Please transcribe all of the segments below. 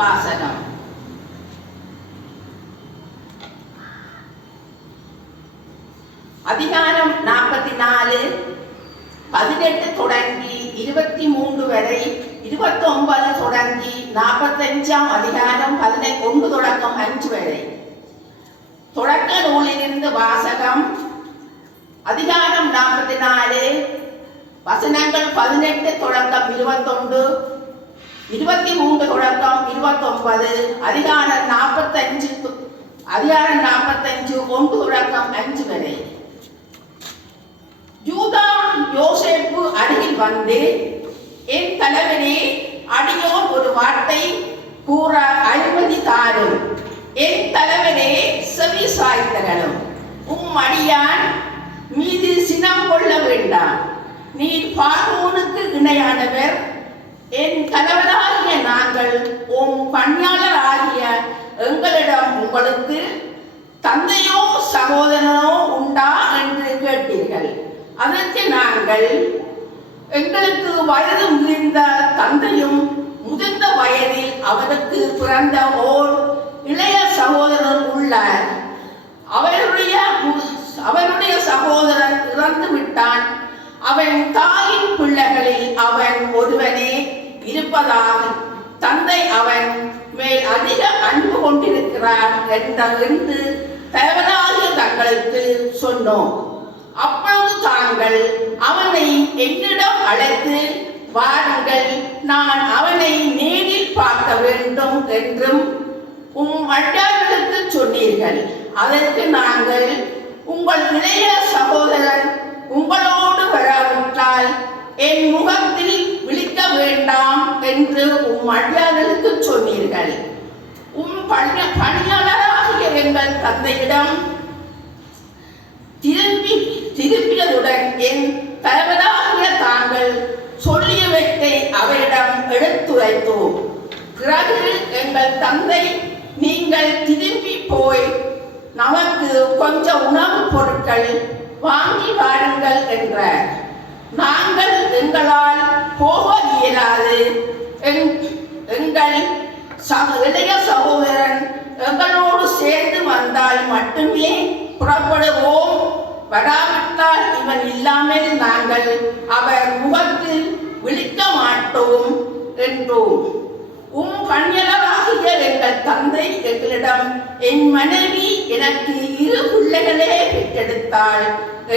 உபாசனம் அதிகாரம் நாற்பத்தி நாலு பதினெட்டு தொடங்கி இருபத்தி மூன்று வரை இருபத்தி ஒன்பது தொடங்கி நாற்பத்தஞ்சாம் அதிகாரம் பதினை ஒன்று தொடக்கம் அஞ்சு வரை. தொடக்க நூலிலிருந்து வாசகம் அதிகாரம் நாற்பத்தி நாலு வசனங்கள் பதினெட்டு தொடக்கம் இருபத்தொன்று இருபத்தி மூன்று தொடக்கம் இருபத்தொன்பது அதிகாரம் நாற்பத்தஞ்சு அதிகாரம் நாற்பத்தஞ்சு ஒன்று தொடக்கம் அஞ்சு வரை. யூதா யோசேப்பு அருகில் வந்து என் தலைவனே அடியோன் ஒரு வார்த்தை கூற அனுமதி தாரும். என் தலைவனே செவி சாய்த்தகளும் உம் அடியான் மீது சினம் கொள்ள வேண்டாம். நீ பார்வோனுக்கு இணையானவர். என் தலைவர் பணியாளர் ஆகிய எங்களிடம் உங்களுக்கு தந்தையோ சகோதரனோ உண்டா என்று கேட்டீர்கள். அதற்கு நாங்கள் எங்களுக்கு வயது முதிர்ந்த தந்தையும் முதிர்ந்த வயதில் அவருக்கு பிறந்த ஓர் இளைய சகோதரர் உள்ளார். அவருடைய அவருடைய சகோதரன் இறந்து விட்டான். அவன் தாயின் பிள்ளைகளில் அவன் ஒருவனே இருப்பதாக தந்தை அவன் மேல் அதிக அன்பு கொண்டிருக்கிறார் என்று தேவனாகிய தங்களுக்கு சொன்னோம். அப்பொழுது தாங்கள் அவனை என்னிடம் அழைத்து வாருங்கள் நான் அவனை நேரில் பார்க்க வேண்டும் என்றும் உம் அட்டார்களுக்கு சொன்னீர்கள். அதற்கு நாங்கள் உங்கள் இளைய சகோதரன் உங்களோடு வராவிட்டால் என் முகத்தில் விழிக்க வேண்டாம் என்று உம் அடியார்களுக்கு சொன்னீர்கள். உம் பணி பணியாளராகிய எங்கள் தந்தையிடம் திரும்பி திரும்பியதுடன் என் தலைவராகிய தாங்கள் சொல்லியவற்றை அவரிடம் எடுத்துரைத்தோம். பிறகு எங்கள் தந்தை நீங்கள் திரும்பி போய் நமக்கு கொஞ்சம் உணவுப் பொருட்கள் வாங்கி வாருங்கள் என்றார். நாங்கள் எங்களால் போக இயலாது. எங்கள் இளைய சகோதரன் எங்களோடு சேர்ந்து வந்தால் மட்டுமே புறப்படுவோம். வராவிட்டால் இவன் இல்லாமல் நாங்கள் அவர் முகத்தில் விழிக்க மாட்டோம் என்றோம். உம் கண்ணியராகிய எங்கள் தந்தை எங்களிடம் என் மனைவி எனக்கு இரு பிள்ளைகளே பெற்றெடுத்தாள்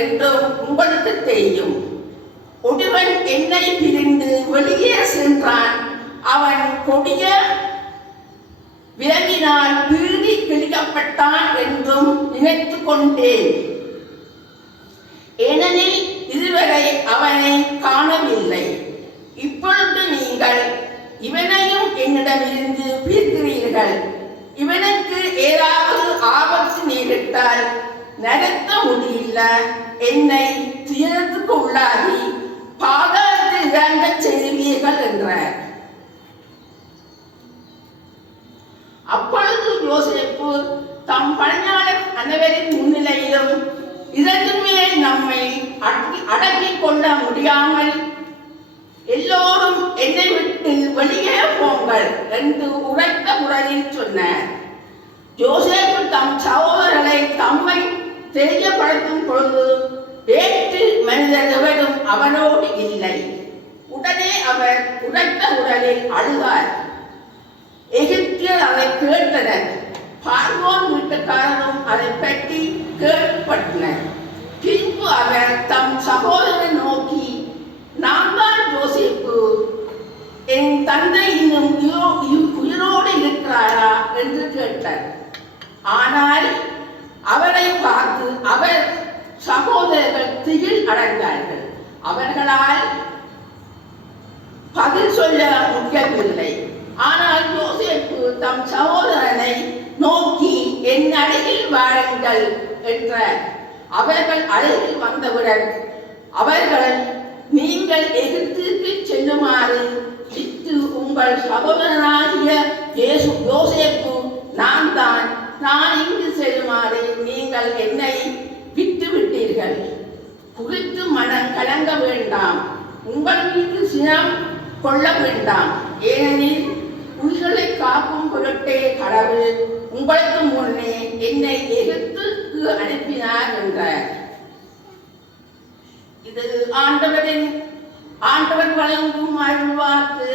என்று உங்களுக்கு தெரியும். ஒருவன் என்னை பிரிந்து வெளியே சென்றான். கொடிய விலங்கினால் பீடி கிழிக்கப்பட்டான் என்றும் நினைத்து கொண்டேன். ஏனெனில் இதுவரை அவனை காணவில்லை. இப்பொழுது நீங்கள் இவனையும் என்னிடமிருந்து பிரிக்கிறீர்கள். இவனுக்கு ஏதாவது ஆபத்து நேரிட்டால் நடத்த முடியல. என்னை துயரத்துக்கு உள்ளாகி பாதாளத்தில் இறங்க செய்வீர்கள் என்றார். அப்பொழுது யோசிப்பு தம் பணியாளர் அனைவரின் முன்னிலையிலும் இதற்கு நம்மை அடக்கி- அடக்கிக் கொள்ள முடியாமல் எல்லோரும் என்னை விட்டு வெளியே போங்கள் என்று உரைத்த குரலில் சொன்னார். ஜோசேப்பு தம் சகோதரரை தம்மை தெரியப்படுத்தும் பொழுது வேற்று மனிதர் எவரும் அவனோடு இல்லை. உடனே அவர் உரைத்த குரலில் அழுதார். எகிப்தியர் அதை கேட்டனர் பார்வோன் வீட்டுக்காரனும் அதை பற்றி கேள்விப்பட்டனர். பின்பு அவர் தம் சகோதரனை நோக்கி நான் தான் யோசிப்பு என் தந்தை இன்னும் உயிரோடு இருக்கிறாரா? என்று கேட்டார். ஆனால் அவரை பார்த்து அவர் சகோதரர்கள் திகில் அடைந்தார்கள். அவர்களால் பதில் சொல்ல முடியவில்லை. தம் சகோதரனை நோக்கி என் அருகில் வாருங்கள் என்றார். அவர்கள் அருகில் வந்தவுடன் அவர்கள் நீங்கள் எகிப்திற்கு செல்லுமாறு விட்டு உங்கள் சகோதரனாகிய இயேசு யோசேப்பு நான் தான் நான் இங்கு செல்லுமாறு நீங்கள் என்னை விட்டு விட்டீர்கள் குறித்து மனம் கலங்க வேண்டாம். உங்கள் மீது சினம் கொள்ள வேண்டாம். ஏனெனில் காக்கும் பொருட்டே கடவுள் உங்களுக்கு முன்னே என்னை எகிப்துக்கு அனுப்பினார் என்றார். இது ஆண்டவரின் ஆண்டவர் வழங்கும் அருள்வாக்கு.